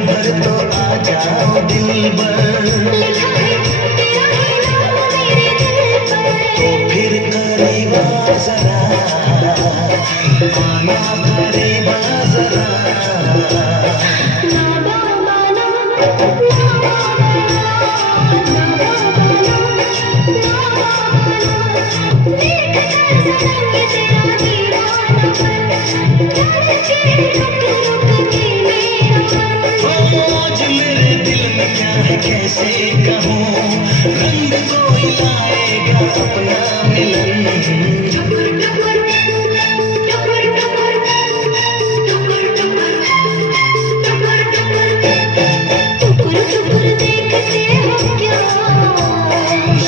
भर तो आ जाओ दिल भर, तो फिर करीब आ जरा, आना करीब आ जरा। आज मेरे दिल में क्या है कैसे कहूँ, रंग कोई लाएगा अपना मिलन।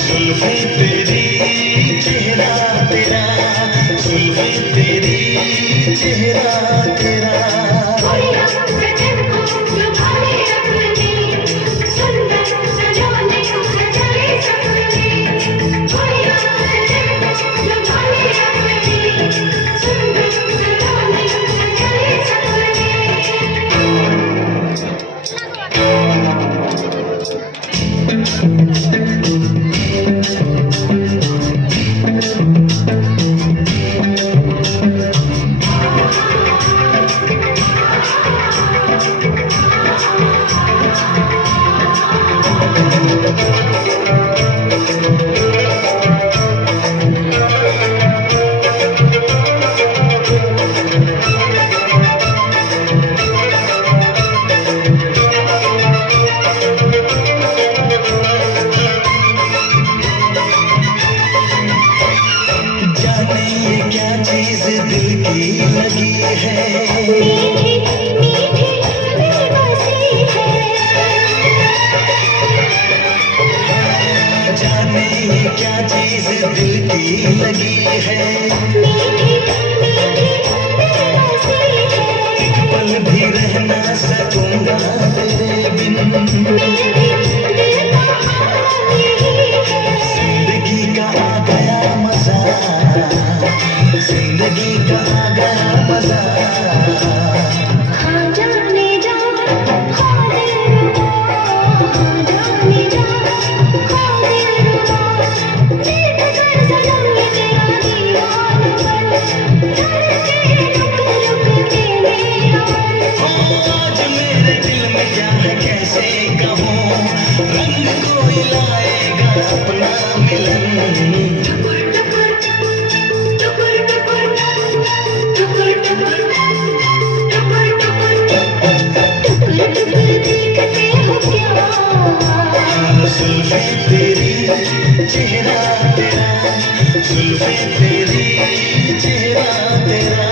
जुल्फे तेरी चेहरा तेरा, जुल्फे तेरी चेहरा तेरा। जाने ये क्या चीज दिल की लगी है, जाने ये क्या चीज दिल की लगी है। एक पल भी रह ना सकूंगा तेरे बिन, जिंदगी का आ गया मजा, जिंदगी का आ गया मजा। आज मेरे दिल में क्या है कैसे कहूँ, रंग कोई लाएगा अपना मिलन। जुल्फे तेरी चेहरा तेरा, जुल्फे तेरी चेहरा तेरा।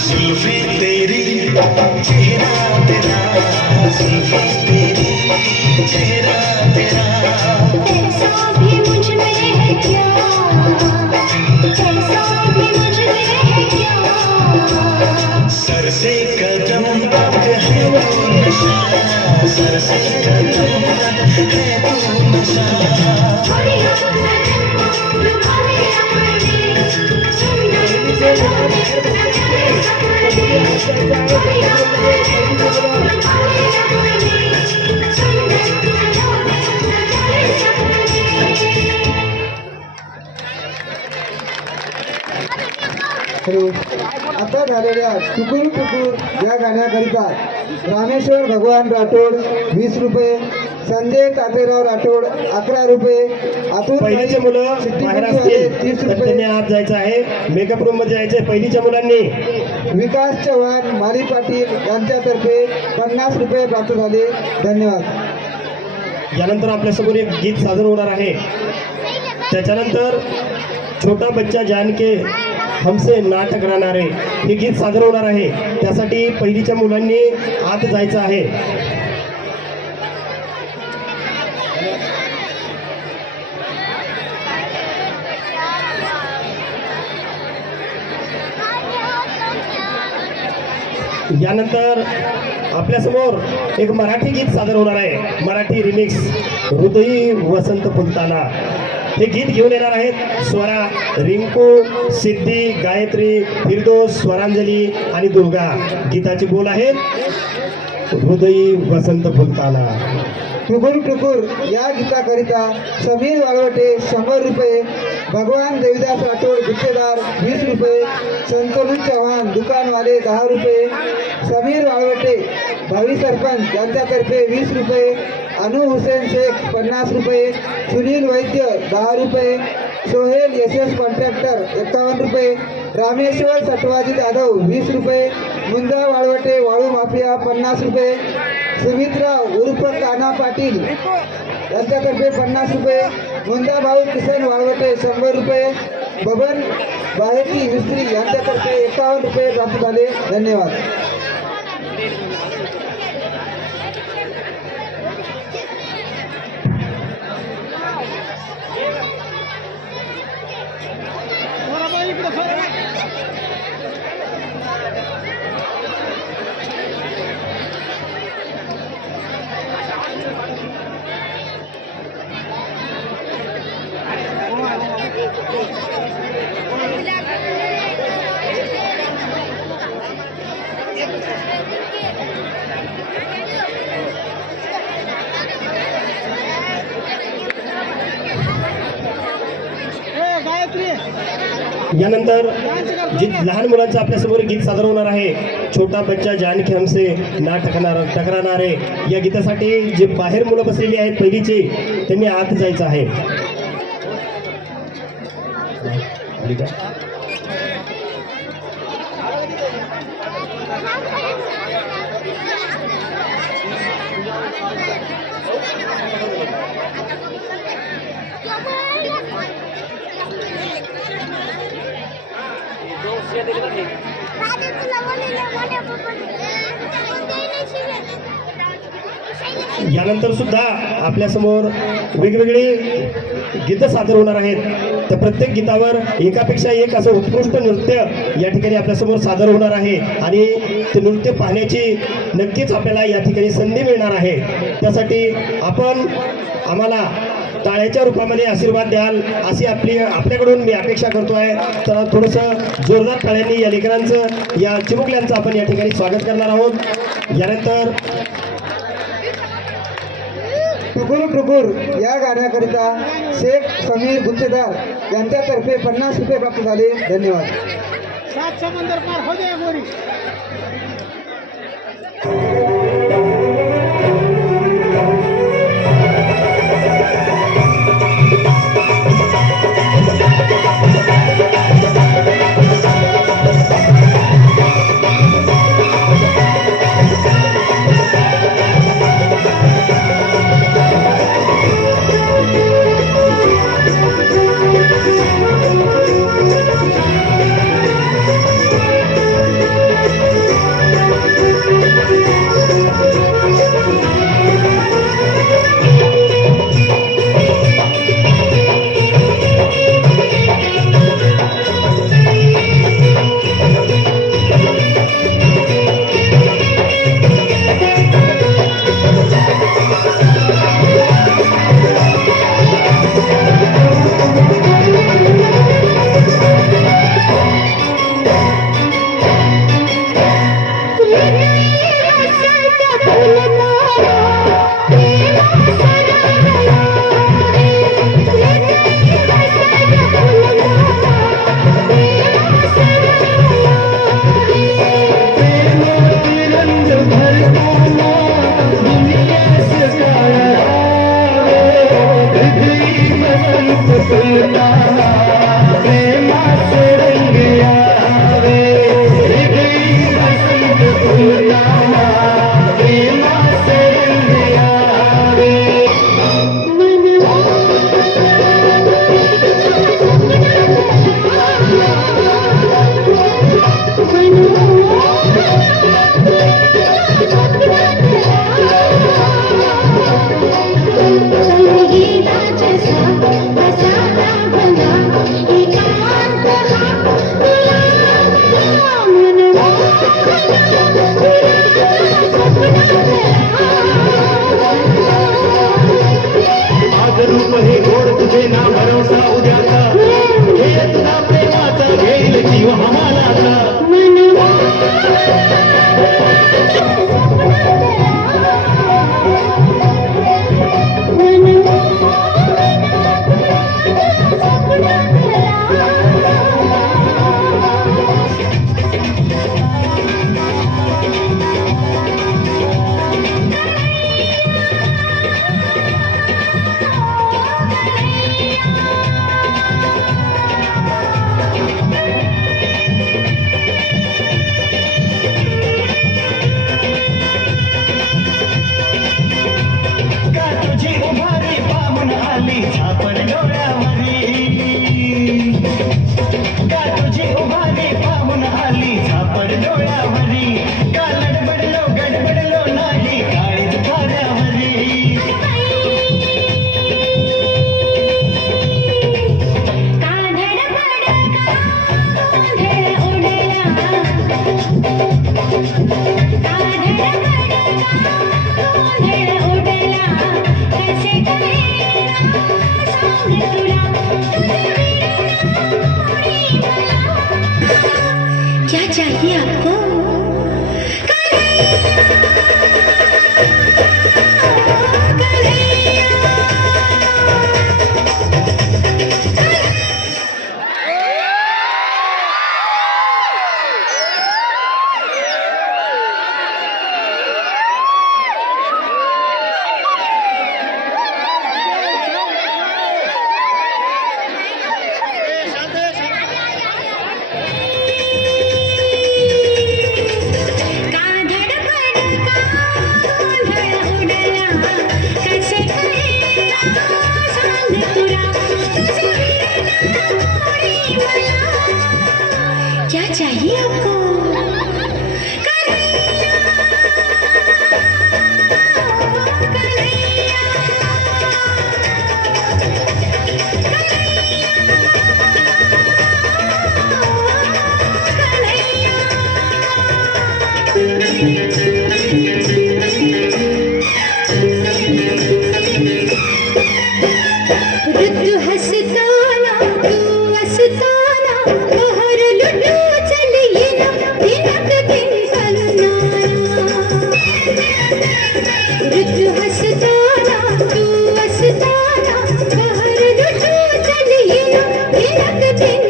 जुल्फे तेरी चेहरा तेरा, जुल्फे तेरी चेहरा तेरा। ऐसा भी मुझ में है क्या, ऐसा भी मुझ में है क्या। सर से कदम तक है तू नशा, सर से कदम तक है तू नशा। आता झालेल्या टुकुर टुकुर या गाण्याकरिता रामेश्वर भगवान राठोड 20 रुपये, संजय तातेराव राठोड 11 रुपये, अतुल पहिलीचे मुलं बाहेर असतील 30 तर त्यांनी रुपये, आत जायचं आहे, मेकअप रूम मध्ये जायचंय पहिलीच्या मुलांनी। विकास चव्हाण माली पाटील यांच्यातर्फे 50 रुपये प्राप्त झाले। धन्यवाद। यानंतर आपल्यासमोर एक गीत सादर होणार आहे, त्याच्यानंतर छोटा बच्चा जान के हमसे नाटक राहणारे हे गीत सादर होणार आहे। त्यासाठी पहिलीच्या मुलांनी आत जायचं आहे। यानंतर आपल्यासमोर एक मराठी गीत सादर होणार आहे, मराठी रिमिक्स हृदयी वसंत फुलताना. हे गीत घेऊन येणार आहेत स्वरा रिंकू, सिद्धी, गायत्री, फिरदोस, स्वरांजली आणि दुर्गा. गीताचे बोल आहेत हृदयी वसंत फुलताना. टुकुर टुकुर या गीताकरिता समीर वाळवटे 100 रुपये, भगवान देवीदास राठोड गुत्तेदार 20 रुपये, संतोष चव्हाण दुकानवाले 10 रुपये, समीर वाळवटे भावी सरपंच यांच्यातर्फे 20 रुपये, अनु हुसेन शेख 50 रुपये, सुनील वैद्य 10 रुपये, सोहेल यशस कॉन्ट्रॅक्टर 51 रुपये, रामेश्वर सटवाजी जाधव 20 रुपये, मुंजा वाळवटे वाळू माफिया 50 रुपये, सुमित्रा उर्फ काना पाटील यांच्यातर्फे 50 रुपये, मुंजा भाऊ किसन वाळवटे 100 रुपये, बबन बाहेती मिस्त्री यांच्यातर्फे 51 रुपये प्राप्त झाले. धन्यवाद. यानंतर जी लहान मुलांचं आपल्यासमोर गीत सादर होणार आहे, छोटा बच्चा जानकी हमसे ना टकरानारे. या गीतासाठी जे बाहेर मुलं बसलेली आहेत पहिलीचे, त्यांनी आत जायचं आहे. यानंतर सुद्धा आपल्यासमोर वेगवेगळी गीतं सादर होणार आहेत. तर प्रत्येक गीतावर एकापेक्षा एक असं उत्कृष्ट नृत्य या ठिकाणी आपल्यासमोर सादर होणार आहे आणि ते नृत्य पाहण्याची नक्कीच आपल्याला या ठिकाणी संधी मिळणार आहे. त्यासाठी आपण आम्हाला टाळ्याच्या रूपामध्ये आशीर्वाद द्याल अशी आपल्याकडून मी अपेक्षा करतो आहे. तर थोडंसं जोरदार टाळ्यांनी या लेकरांचं, या चिमुकल्यांचं आपण या ठिकाणी स्वागत करणार आहोत. यानंतर टुकुर टुकुर या गाण्याकरिता शेख समीर गुत्तेदार यांच्यातर्फे 50 रुपये प्राप्त झाले. धन्यवाद. सात समंदर पार हो जाए मोरी. क्या चाहिए आपको ऋतु हंसताना तू हंसताना बाहर लुटू चलिए ना दिनक दिन ऋतु हंसताना तू हंसताना बाहर लुटू चलिए ना दिनक दिन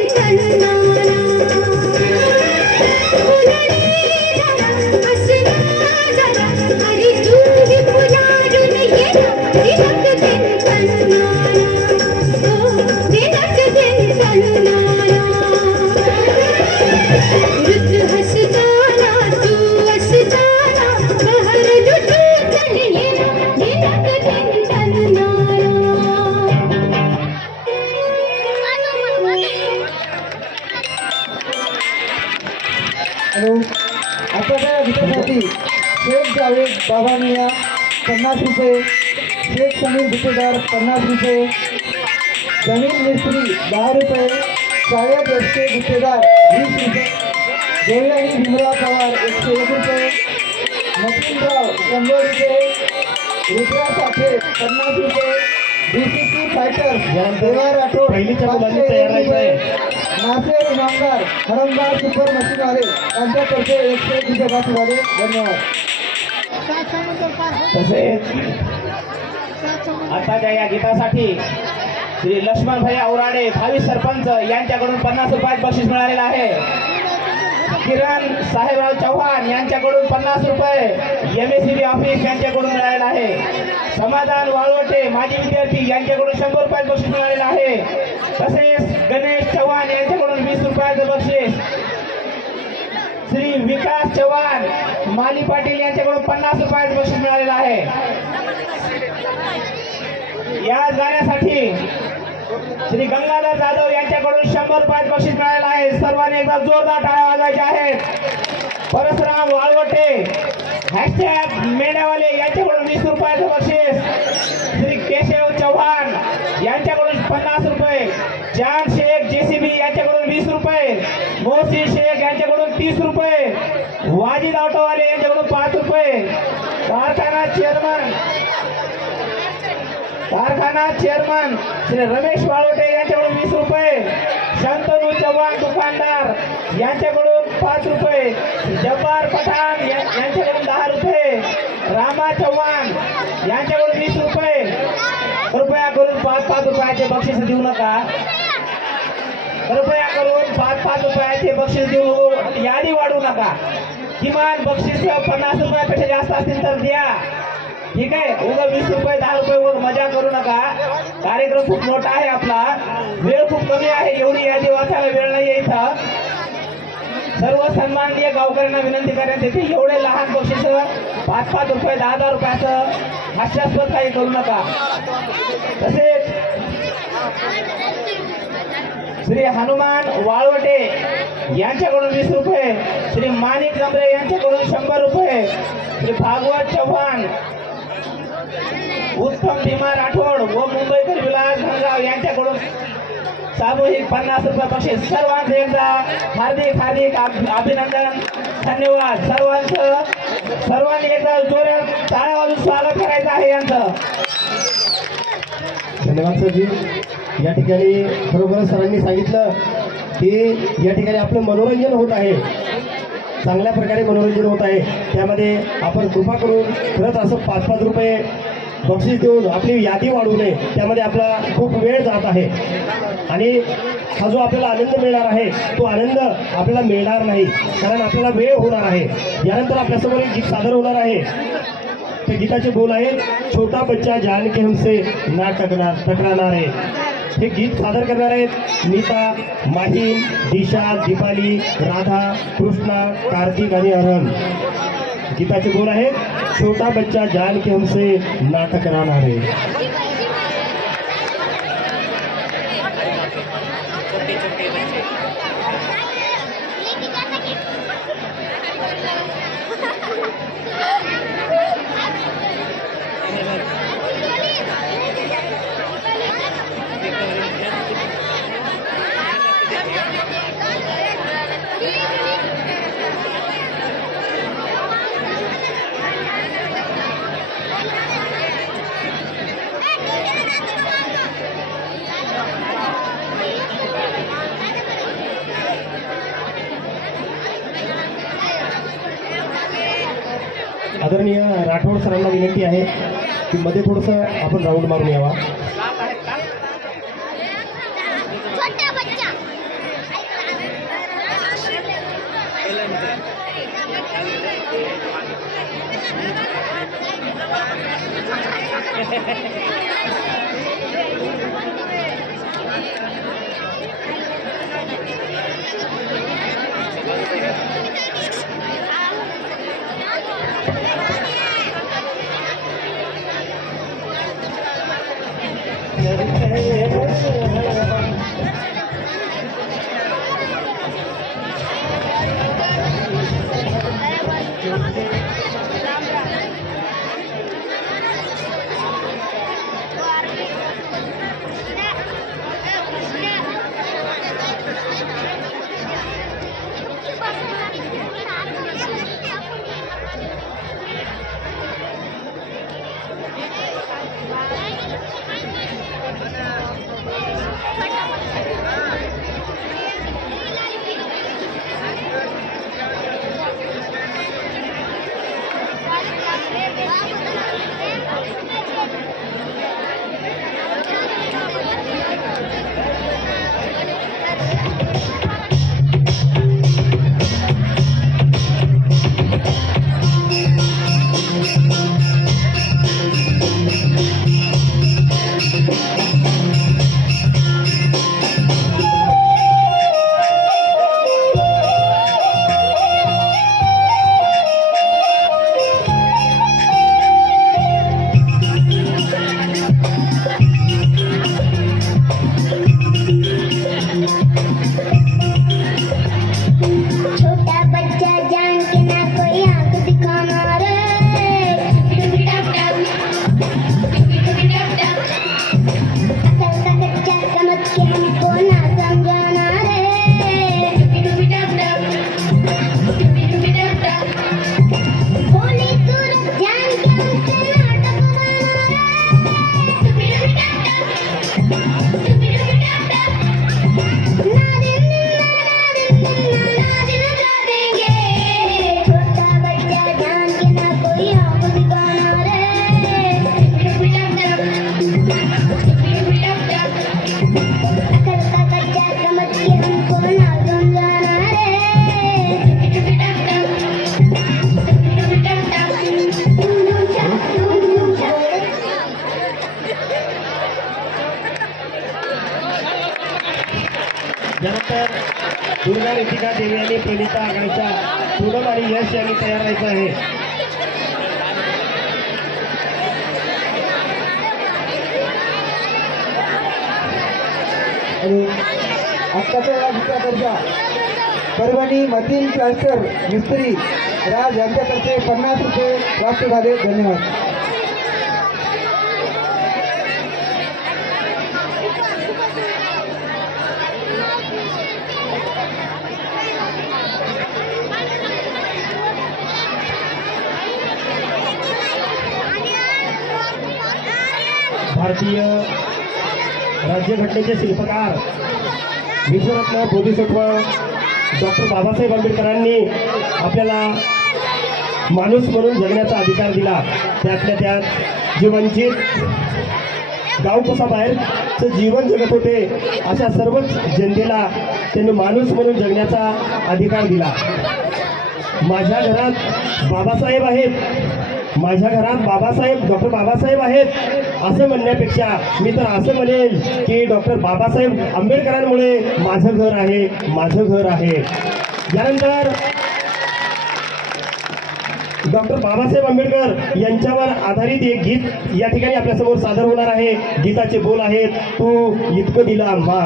अरे तू ही पुलारून ये ना दिनक दिन ऋतु हंसताना तू हंसताना बाहर लुटू चलिए दिनक दिन हॅलो आता त्या गीतासाठी शेख जावेद बाबानिया 50 रुपये, शेख समीर गुत्तेदार 50 रुपये, जमीन मिस्त्री 10 रुपये, शायद एसके गुत्तेदार 20 रुपये, देवयानी भीमराव पवार 101 रुपये, नसीमराव 100 रुपये, रुद्रा साठे 50 रुपये, बीसीसी फायटर्स देवा राठोड पहिलीच्या मुलांनी 501 तयार राहायचं आहे. रुपये, नासेर इनामदार हरमदार सुपर मशीनवाले यांच्यातर्फे 101 रुपये बाकी झाले. धन्यवाद. सात समुद्र पार हो तसेच सात समुद्र आताच्या या गीतासाठी श्री लक्ष्मण भैया औराडे भावी सरपंच यांच्याकडून 50 रुपयात बक्षीस मिळालेलं आहे. किरण साहेबराव चव्हाण यांच्याकडून 50 रुपये MSCB ऑफिस यांच्याकडून मिळालेलं आहे. समाधान वाळवटे माजी विद्यार्थी यांच्याकडून 100 रुपयात बक्षीस मिळालेलं आहे. तसेच गणेश चव्हाण यांच्याकडून 20 रुपयाचं बक्षीस, श्री विकास चव्हाण माली पाटील यांच्याकडून 50 रुपयाचं बक्षीस मिळालेलं आहे. या गाण्यासाठी श्री गंगाधर जाधव यांच्याकडून 100 रुपयाचं बक्षीस मिळालेलं आहे. सर्वांनी एकदा जोरदार टाळ्या वाजवायच्या आहेत. परशुराम वाळवटे #मेण्यावाले यांच्याकडून 20 रुपयाचं बक्षीस, श्री केशव चव्हाण यांच्याकडून 50 रुपये, चांद शेख JCB यांच्याकडून 20 रुपये, मोहसिन शेख यांच्याकडून 30 रुपये, वाजिद ऑटोवाले यांच्याकडून 5 रुपये, कारखाना चेअरमन श्री रमेश वाळवटे यांच्याकडून 20 रुपये, शांतनू चव्हाण दुकानदार यांच्याकडून 5 रुपये, जब्बार पठाण यांच्याकडून 10 रुपये, रामा चव्हाण यांच्याकडून 20 रुपये. कृपया करून 5-5 रुपयाचे बक्षीस देऊ नका. कृपया करून 5-5 रुपयाचे बक्षीस देऊ यादी वाढवू नका. किमान बक्षीस 50 रुपयापेक्षा जास्त असतील तर द्या. ठीक आहे. उगा 20 रुपये 10 रुपये वर मजा करू नका. कार्यक्रम खूप मोठा आहे आपला, वेळ खूप कमी आहे, एवढी यादी वाचायला वेळ नाही इथं. सर्व सन्माननीय गावकऱ्यांना विनंती करण्यात येते, एवढे लहान बक्षीस 5-5 रुपये 10-10 रुपयाचं हास्यास्पद काही करू नका. तसेच श्री हनुमान वाळवटे यांच्याकडून 20 रुपये, श्री माणिक जमरे यांच्याकडून 100 रुपये, श्री भागवत चव्हाण, उत्तम भीमा राठोड व मुंबईकर विलास घनगाव यांच्याकडून सामूहिक 50 रुपये बक्षीस. सर्वांचे एकदा हार्दिक अभिनंदन, धन्यवाद. सर्वांनी एकदा जोरात टाळ्या वाजवून स्वागत करायचं आहे यांचं. धन्यवाद सरजी. या ठिकाणी खरोखर सरांनी सांगितलं की या ठिकाणी आपलं मनोरंजन होत आहे, चांगल्या प्रकारे मनोरंजन होत आहे. त्यामध्ये आपण कृपा करून खरंच असं 5-5 रुपये बक्षीस देऊन आपली यादी वाढवू नये. त्यामध्ये आपला खूप वेळ जात आहे आणि हा जो आपल्याला आनंद मिळणार आहे तो आनंद आपल्याला मिळणार नाही, कारण आपल्याला वेळ होणार आहे. यानंतर आपल्यासमोर एक गीत सादर होणार आहे. ते गीताचे बोल आहेत, छोटा बच्चा जान के हमसे ना टकराना रे. हे गीत सादर करणार आहेत नीता, माहीम, दिशा, दीपाली, राधा, कृष्णा, कार्तिक आणि अरहन. गीताचे बोल आहेत, छोटा बच्चा जान के हमसे ना टकराना रे. आदरणीय राठोड सरांना विनंती आहे की मध्ये थोडंसं आपण राऊंड मारून यावा. छोटा बच्चा छोटा बच्चा जान के ना कोई आंख दिखाना रे अकल का कच्चा समझ के हमको ना समझाना रे भोली सूरत जान के हमसे नाटक छोटा बच्चा जान के ना कोई आंख दिखाना रे अकल का कच्चा समझ के हमको ना समझाना रे त्यानंतर दुर्गा, रितिका, देवयानी, प्रणिता, आकांक्षा, पूनम आणि यश यांनी तयार व्हायचं आहे. आणि आत्ताचा या दुसऱ्याकरता परभणी मतीन प्लास्टर मिस्त्री राज यांच्यातर्फे 50 रुपये प्राप्त झाले. धन्यवाद. भारतीय राज्यघटनेचे शिल्पकार विश्वरत्न बोधिसत्व डॉक्टर बाबासाहेब आंबेडकरांनी आपल्याला माणूस म्हणून जगण्याचा अधिकार दिला. त्यातल्या त्यात जे वंचित गावकुसाबाहेरचं जीवन जगत होते अशा सर्वच जनतेला त्यांनी माणूस म्हणून जगण्याचा अधिकार दिला. माझ्या घरात बाबासाहेब आहेत, माझ्या घरात बाबासाहेब डॉक्टर बाबासाहेब आहेत असं म्हणण्यापेक्षा मी तर असं म्हणेल की डॉक्टर बाबासाहेब आंबेडकरांमुळे माझं घर आहे, माझं घर आहे. यानंतर डॉक्टर बाबासाहेब आंबेडकर यांच्यावर आधारित एक गीत या ठिकाणी आपल्यासमोर सादर होणार आहे. गीताचे बोल आहेत, तू इतकं दिलं आम्हा.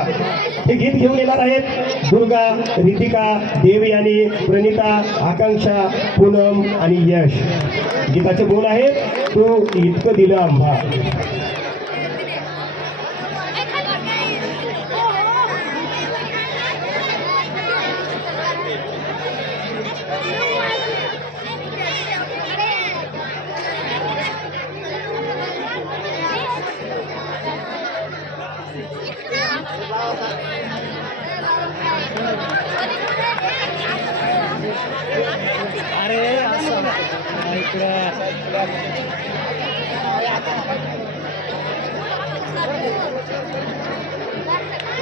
हे गीत घेऊन येणार आहेत दुर्गा, रितिका, देवयानी, प्रणिता, आकांक्षा, पूनम आणि यश. गीताचे बोल आहेत, तू इतकं दिलं आम्हा. अरे असं इकडं